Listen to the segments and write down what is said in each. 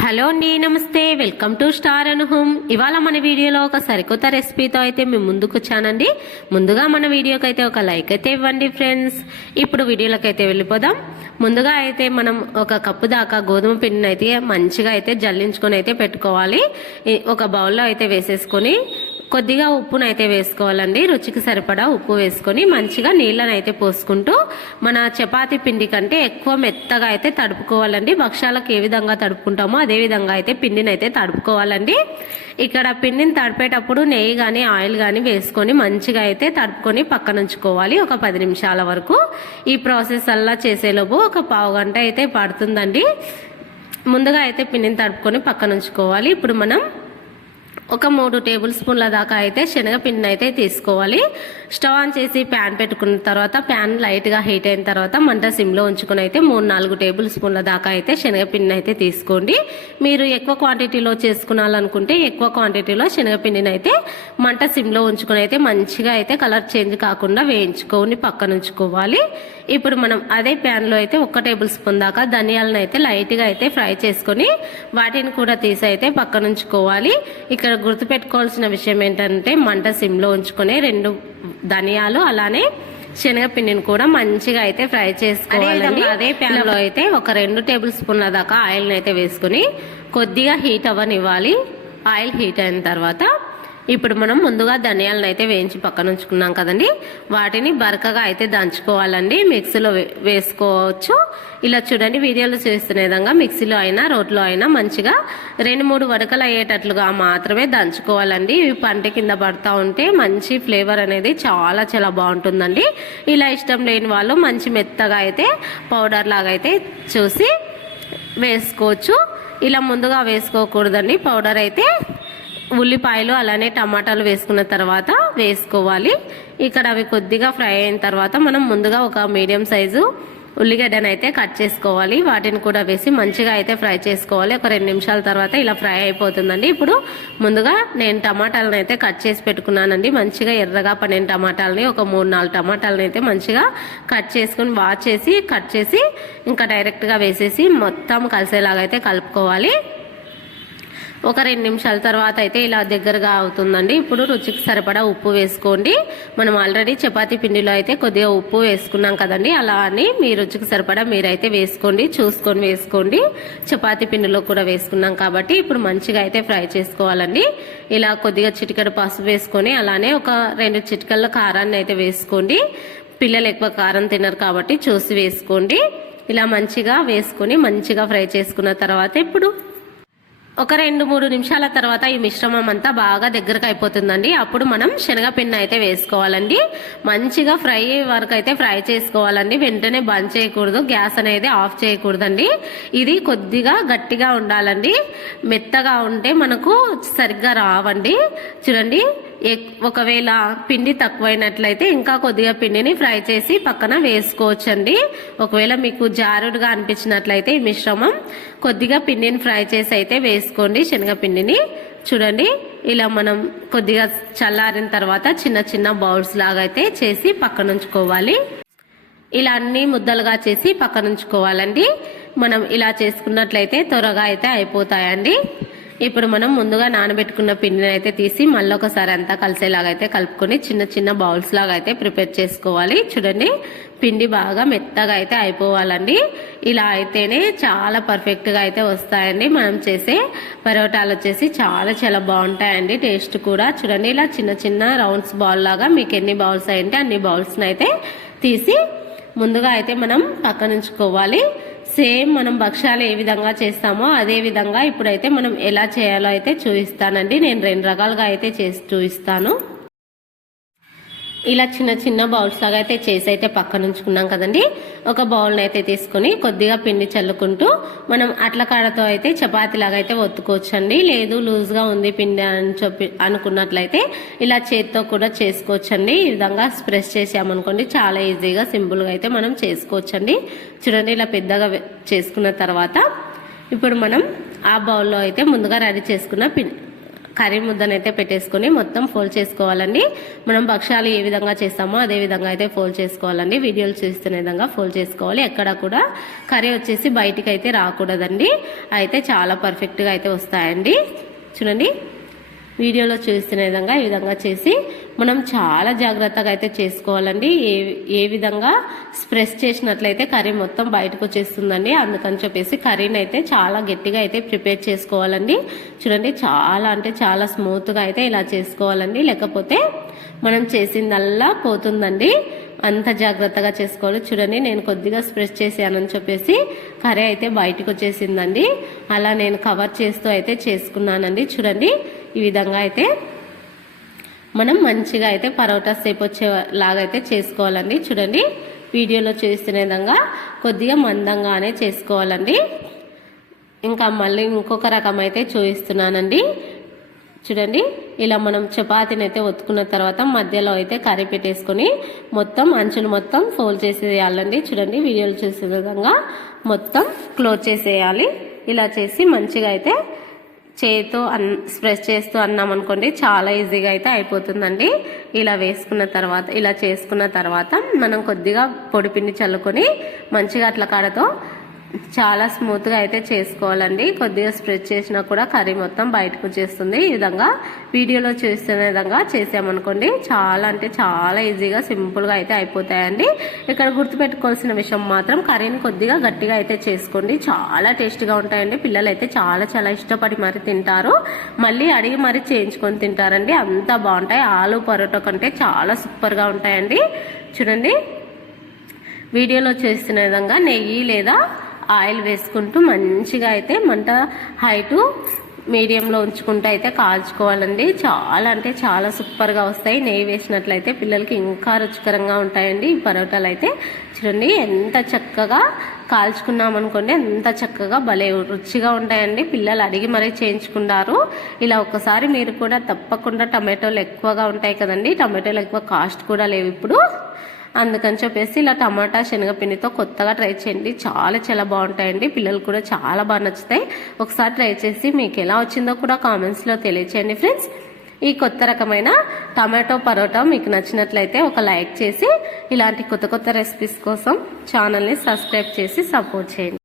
Hello అండి నమస్తే. Welcome to star Anu home ఇవాళ మన వీడియోలో ఒక సరికొత్త రెసిపీతో అయితే మేము ముందుకు వచ్చానండి. ముందుగా మన వీడియోకి అయితే ఒక లైక్ అయితే ఇవ్వండి ఫ్రెండ్స్. ఇప్పుడు వీడియోలోకి అయితే వెళ్ళిపోదాం. ముందుగా అయితే మనం ఒక కప్పు దాకా గోధుమ పిండిని అయితే మంచిగా అయితే జల్లించుకొని అయితే పెట్టుకోవాలి. ఒక బౌల్లో అయితే వేసేసుకొని కొద్దిగా ఉప్పునైతే వేసుకోవాలండి. రుచికి సరిపడా ఉప్పు వేసుకొని మంచిగా నీళ్ళని అయితే పోసుకుంటూ మన చపాతి పిండి కంటే ఎక్కువ మెత్తగా అయితే తడుపుకోవాలండి. భక్ష్యాలకు ఏ విధంగా తడుపుకుంటామో అదే విధంగా అయితే పిండిని అయితే తడుపుకోవాలండి. ఇక్కడ పిండిని తడిపేటప్పుడు నెయ్యి కానీ ఆయిల్ కానీ వేసుకొని మంచిగా అయితే తడుపుకొని పక్కన ఉంచుకోవాలి ఒక పది నిమిషాల వరకు. ఈ ప్రాసెస్ అలా చేసేలోపు ఒక పావు గంట అయితే పడుతుందండి. ముందుగా అయితే పిండిని తడుపుకొని పక్కన ఉంచుకోవాలి ఇప్పుడు మనం ఒక మూడు టేబుల్ స్పూన్ల దాకా అయితే శనగపిండిని అయితే తీసుకోవాలి. స్టవ్ ఆన్ చేసి ప్యాన్ పెట్టుకున్న తర్వాత ప్యాన్ లైట్గా హీట్ అయిన తర్వాత మంట సిమ్లో ఉంచుకుని అయితే మూడు నాలుగు టేబుల్ స్పూన్ల దాకా అయితే శనగపిండిని అయితే తీసుకోండి. మీరు ఎక్కువ క్వాంటిటీలో చేసుకునాలనుకుంటే ఎక్కువ క్వాంటిటీలో శనగపిండిని అయితే మంట సిమ్లో ఉంచుకుని అయితే మంచిగా అయితే కలర్ చేంజ్ కాకుండా వేయించుకొని పక్కన ఉంచుకోవాలి. ఇప్పుడు మనం అదే ప్యాన్లో అయితే ఒక టేబుల్ స్పూన్ దాకా ధనియాలను అయితే లైట్గా అయితే ఫ్రై చేసుకొని వాటిని కూడా తీసి అయితే పక్కన ఉంచుకోవాలి. ఇక్కడ గుర్తుపెట్టుకోవాల్సిన విషయం ఏంటంటే మంట సిమ్లో ఉంచుకొని రెండు ధనియాలు అలానే శనగపిండిని కూడా మంచిగా అయితే ఫ్రై చేసుకోవాలండి. అదే ప్యాన్లో అయితే ఒక రెండు టేబుల్ స్పూన్ల దాకా ఆయిల్ అయితే వేసుకుని కొద్దిగా హీట్ అవ్వనివ్వాలి. ఆయిల్ హీట్ అయిన తర్వాత ఇప్పుడు మనం ముందుగా ధనియాలను అయితే వేయించి పక్కన ఉంచుకున్నాం కదండి. వాటిని బరకగా అయితే దంచుకోవాలండి. మిక్సీలో వే- వేసుకోవచ్చు. ఇలా చూడండి వీడియోలో చూస్తున్న విధంగా మిక్సీలో అయినా రోట్లో అయినా మంచిగా రెండు మూడు వడకలు అయ్యేటట్లుగా మాత్రమే దంచుకోవాలండి. ఇవి పంట కింద పడతా ఉంటే మంచి ఫ్లేవర్ అనేది చాలా చాలా బాగుంటుందండి. ఇలా ఇష్టం లేని వాళ్ళు మంచి మెత్తగా అయితే పౌడర్ లాగా అయితే చూసి వేసుకోవచ్చు. ఇలా ముందుగా వేసుకోకూడదండి. పౌడర్ అయితే ఉల్లిపాయలు అలానే టమాటాలు వేసుకున్న తర్వాత వేసుకోవాలి. ఇక్కడ అవి కొద్దిగా ఫ్రై అయిన తర్వాత మనం ముందుగా ఒక మీడియం సైజు ఉల్లిగడ్డను అయితే కట్ చేసుకోవాలి. వాటిని కూడా వేసి మంచిగా అయితే ఫ్రై చేసుకోవాలి. ఒక రెండు నిమిషాల తర్వాత ఇలా ఫ్రై అయిపోతుందండి. ఇప్పుడు ముందుగా నేను టమాటాలను అయితే కట్ చేసి పెట్టుకున్నానండి. మంచిగా ఎర్రగా పన్నెండు టమాటాలని ఒక మూడు నాలుగు టమాటాలను అయితే మంచిగా కట్ చేసుకుని వాష్ చేసి కట్ చేసి ఇంకా డైరెక్ట్గా వేసేసి మొత్తం కలిసేలాగా అయితే కలుపుకోవాలి. ఒక రెండు నిమిషాల తర్వాత అయితే ఇలా దగ్గరగా అవుతుందండి. ఇప్పుడు రుచికి సరిపడా ఉప్పు వేసుకోండి. మనం ఆల్రెడీ చపాతి పిండిలో అయితే కొద్దిగా ఉప్పు వేసుకున్నాం కదండి. అలా అని మీ రుచికి సరిపడా మీరైతే వేసుకోండి. చూసుకొని వేసుకోండి. చపాతి పిండిలో కూడా వేసుకున్నాం కాబట్టి ఇప్పుడు మంచిగా అయితే ఫ్రై చేసుకోవాలండి. ఇలా కొద్దిగా చిటికెడు పసుపు వేసుకొని అలానే ఒక రెండు చిటికల్లో కారాన్ని అయితే వేసుకోండి. పిల్లలు ఎక్కువ కారం తినరు కాబట్టి చూసి వేసుకోండి. ఇలా మంచిగా వేసుకొని మంచిగా ఫ్రై చేసుకున్న తర్వాత ఇప్పుడు ఒక రెండు మూడు నిమిషాల తర్వాత ఈ మిశ్రమం అంతా బాగా దగ్గరకు అయిపోతుందండి. అప్పుడు మనం శనగపిండి అయితే వేసుకోవాలండి. మంచిగా ఫ్రై వరకు అయితే ఫ్రై చేసుకోవాలండి. వెంటనే బంద్ చేయకూడదు. గ్యాస్ అనేది ఆఫ్ చేయకూడదండి. ఇది కొద్దిగా గట్టిగా ఉండాలండి. మెత్తగా ఉంటే మనకు సరిగ్గా రావండి. చూడండి. ఒకవేళ పిండి తక్కువైనట్లయితే ఇంకా కొద్దిగా పిండిని ఫ్రై చేసి పక్కన వేసుకోవచ్చండి. ఒకవేళ మీకు జారుడుగా అనిపించినట్లయితే ఈ మిశ్రమం. కొద్దిగా పిండిని ఫ్రై చేసి అయితే వేసుకోండి శనగపిండిని చూడండి ఇలా మనం కొద్దిగా చల్లారిన తర్వాత చిన్న చిన్న బౌల్స్ లాగా అయితే చేసి పక్కన ఉంచుకోవాలి ఇలా అన్ని ముద్దలుగా చేసి పక్కన ఉంచుకోవాలండి మనం ఇలా చేసుకున్నట్లయితే త్వరగా అయితే అయిపోతాయండి. ఇప్పుడు మనం ముందుగా నానబెట్టుకున్న పిండిని అయితే తీసి మళ్ళీ ఒకసారి అంతా కలిసేలాగా అయితే కలుపుకొని చిన్న చిన్న బౌల్స్ లాగా అయితే ప్రిపేర్ చేసుకోవాలి. చూడండి పిండి బాగా మెత్తగా అయితే అయిపోవాలండి. ఇలా అయితేనే చాలా పర్ఫెక్ట్గా అయితే వస్తాయండి. మనం చేసే పరోటాలు వచ్చేసి చాలా చాలా బాగుంటాయండి. టేస్ట్ కూడా చూడండి ఇలా చిన్న చిన్న రౌండ్స్ బాల్ లాగా మీకు ఎన్ని బౌల్స్ అయ్యంటే అన్ని బౌల్స్ని అయితే తీసి ముందుగా అయితే మనం పక్కనుంచుకోవాలి. సేమ్ మనం భక్ష్యాలు ఏ విధంగా చేస్తామో అదే విధంగా ఇప్పుడైతే మనం ఎలా చేయాలో అయితే చూపిస్తానండి. నేను రెండు రకాలుగా అయితే చేసి చూపిస్తాను. ఇలా చిన్న చిన్న బౌల్స్ లాగా అయితే చేసి అయితే పక్కన ఉంచుకున్నాం కదండి. ఒక బౌల్ని అయితే తీసుకొని కొద్దిగా పిండి చల్లుకుంటూ మనం అట్ల కాడతో అయితే చపాతి లాగా అయితే ఒత్తుకోవచ్చండి. లేదు లూజ్గా ఉంది పిండి అని చెప్పి అనుకున్నట్లయితే ఇలా చేతితో కూడా చేసుకోవచ్చండి. ఈ విధంగా స్ప్రెస్ చేసామనుకోండి చాలా ఈజీగా సింపుల్గా అయితే మనం చేసుకోవచ్చండి. చూడండి ఇలా పెద్దగా చేసుకున్న తర్వాత ఇప్పుడు మనం ఆ బౌల్లో అయితే ముందుగా రెడీ చేసుకున్న పిండి కర్రీ ముద్దనైతే పెట్టేసుకొని మొత్తం ఫోల్డ్ చేసుకోవాలండి. మనం భక్ష్యాలు ఏ విధంగా చేస్తామో అదే విధంగా అయితే ఫోల్డ్ చేసుకోవాలండి. వీడియోలు చూస్తున్న విధంగా ఫోల్డ్ చేసుకోవాలి. ఎక్కడ కూడా కర్రీ వచ్చేసి బయటికి అయితే రాకూడదండి. అయితే చాలా పర్ఫెక్ట్గా అయితే వస్తాయండి. చూడండి. వీడియోలో చూసిన విధంగా ఈ విధంగా చేసి మనం చాలా జాగ్రత్తగా అయితే చేసుకోవాలండి. ఏ ఏ విధంగా స్ప్రెస్ చేసినట్లయితే కర్రీ మొత్తం బయటకు వచ్చేస్తుందండి. అందుకని చెప్పేసి కర్రీని అయితే చాలా గట్టిగా అయితే ప్రిపేర్ చేసుకోవాలండి. చూడండి చాలా అంటే చాలా స్మూత్గా అయితే ఇలా చేసుకోవాలండి. లేకపోతే మనం చేసిందల్లా పోతుందండి. అంత జాగ్రత్తగా చేసుకోవాలి. చూడండి నేను కొద్దిగా స్ప్రెస్ చేశానని చెప్పేసి కర్రీ అయితే బయటకు వచ్చేసిందండి. అలా నేను కవర్ చేస్తూ అయితే చేసుకున్నానండి. చూడండి ఈ విధంగా అయితే మనం మంచిగా అయితే పరోటా సేపు వచ్చేలాగా అయితే చేసుకోవాలండి. చూడండి వీడియోలో చూస్తున్న విధంగా కొద్దిగా మందంగానే చేసుకోవాలండి. ఇంకా మళ్ళీ ఇంకొక రకం అయితే చూపిస్తున్నానండి. చూడండి ఇలా మనం చపాతీని అయితే ఒత్తుకున్న తర్వాత మధ్యలో అయితే కర్రీ పెట్టేసుకొని మొత్తం అంచులు మొత్తం ఫోల్డ్ చేసేయాలండి. చూడండి వీడియోలు చూసే విధంగా మొత్తం క్లోజ్ చేసేయాలి. ఇలా చేసి మంచిగా అయితే చేతితో అన్ స్ప్రెస్ చేస్తూ అన్నాం అనుకోండి చాలా ఈజీగా అయితే అయిపోతుందండి. ఇలా వేసుకున్న తర్వాత ఇలా చేసుకున్న తర్వాత మనం కొద్దిగా పొడిపిండి చల్లుకొని మంచిగా అట్ల కాడతో చాలా స్మూత్గా అయితే చేసుకోవాలండి. కొద్దిగా స్ప్రెడ్ చేసినా కూడా కర్రీ మొత్తం బయటకు వచ్చేస్తుంది. ఈ విధంగా వీడియోలో చేస్తున్న విధంగా చేసామనుకోండి చాలా అంటే చాలా ఈజీగా సింపుల్గా అయితే అయిపోతాయండి. ఇక్కడ గుర్తుపెట్టుకోవాల్సిన విషయం మాత్రం కర్రీని కొద్దిగా గట్టిగా అయితే చేసుకోండి. చాలా టేస్టీగా ఉంటాయండి. పిల్లలు అయితే చాలా చాలా ఇష్టపడి మరి తింటారు. మళ్ళీ అడిగి మరి చేయించుకొని తింటారండి. అంత బాగుంటాయి. ఆలు పరోటా కంటే చాలా సూపర్గా ఉంటాయండి. చూడండి. వీడియోలో చేస్తున్న విధంగా నెయ్యి లేదా ఆయిల్ వేసుకుంటూ మంచిగా అయితే మంట హైటు మీడియంలో ఉంచుకుంటూ అయితే కాల్చుకోవాలండి. చాలా అంటే చాలా సూపర్గా వస్తాయి. నెయ్యి వేసినట్లయితే పిల్లలకి ఇంకా రుచికరంగా ఉంటాయండి. ఈ పరోటాలు అయితే చూడండి ఎంత చక్కగా కాల్చుకున్నామనుకోండి ఎంత చక్కగా భలే రుచిగా ఉంటాయండి. పిల్లలు అడిగి మరీ చేయించుకుంటారు. ఇలా ఒకసారి మీరు కూడా తప్పకుండా టమాటోలు ఎక్కువగా ఉంటాయి కదండి. టమాటోలు ఎక్కువ కాస్ట్ కూడా లేవు ఇప్పుడు. అందుకని చెప్పేసి ఇలా టమాటా శనగపిండితో కొత్తగా ట్రై చేయండి. చాలా చాలా బాగుంటాయండి. పిల్లలు కూడా చాలా బాగా నచ్చుతాయి. ఒకసారి ట్రై చేసి మీకు ఎలా వచ్చిందో కూడా కామెంట్స్లో తెలియచేయండి ఫ్రెండ్స్. ఈ కొత్త రకమైన టమాటో పరోటా మీకు నచ్చినట్లయితే ఒక లైక్ చేసి ఇలాంటి కొత్త కొత్త రెసిపీస్ కోసం ఛానల్ని సబ్స్క్రైబ్ చేసి సపోర్ట్ చేయండి.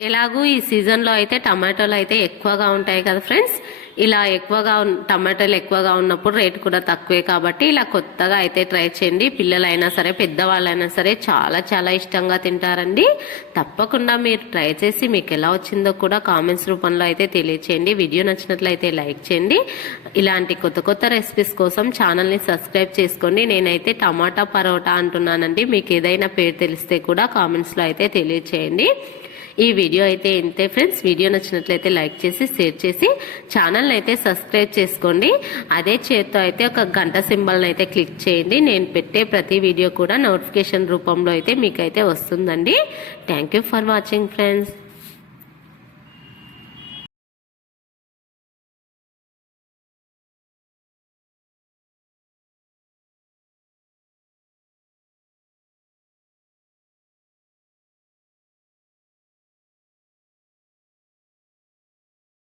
ఎలాగూ ఈ సీజన్లో అయితే టమాటోలు అయితే ఎక్కువగా ఉంటాయి కదా ఫ్రెండ్స్. ఇలా ఎక్కువగా టమాటాలు ఎక్కువగా ఉన్నప్పుడు రేటు కూడా తక్కువే కాబట్టి ఇలా కొత్తగా అయితే ట్రై చేయండి. పిల్లలైనా సరే పెద్దవాళ్ళైనా సరే చాలా చాలా ఇష్టంగా తింటారండి. తప్పకుండా మీరు ట్రై చేసి మీకు ఎలా వచ్చిందో కూడా కామెంట్స్ రూపంలో అయితే తెలియచేయండి. వీడియో నచ్చినట్లయితే లైక్ చేయండి. ఇలాంటి కొత్త కొత్త రెసిపీస్ కోసం ఛానల్ని సబ్స్క్రైబ్ చేసుకోండి. నేనైతే టమాటా పరోటా అంటున్నానండి. మీకు ఏదైనా పేరు తెలిస్తే కూడా కామెంట్స్లో అయితే తెలియచేయండి. ఈ వీడియో అయితే ఇంతే ఫ్రెండ్స్. వీడియో నచ్చినట్లయితే లైక్ చేసి షేర్ చేసి ఛానల్ని అయితే సబ్స్క్రైబ్ చేసుకోండి. అదే చేత్తో అయితే ఒక గంట సింబల్ని అయితే క్లిక్ చేయండి. నేను పెట్టే ప్రతి వీడియో కూడా నోటిఫికేషన్ రూపంలో అయితే మీకైతే వస్తుందండి. Thank you for watching friends.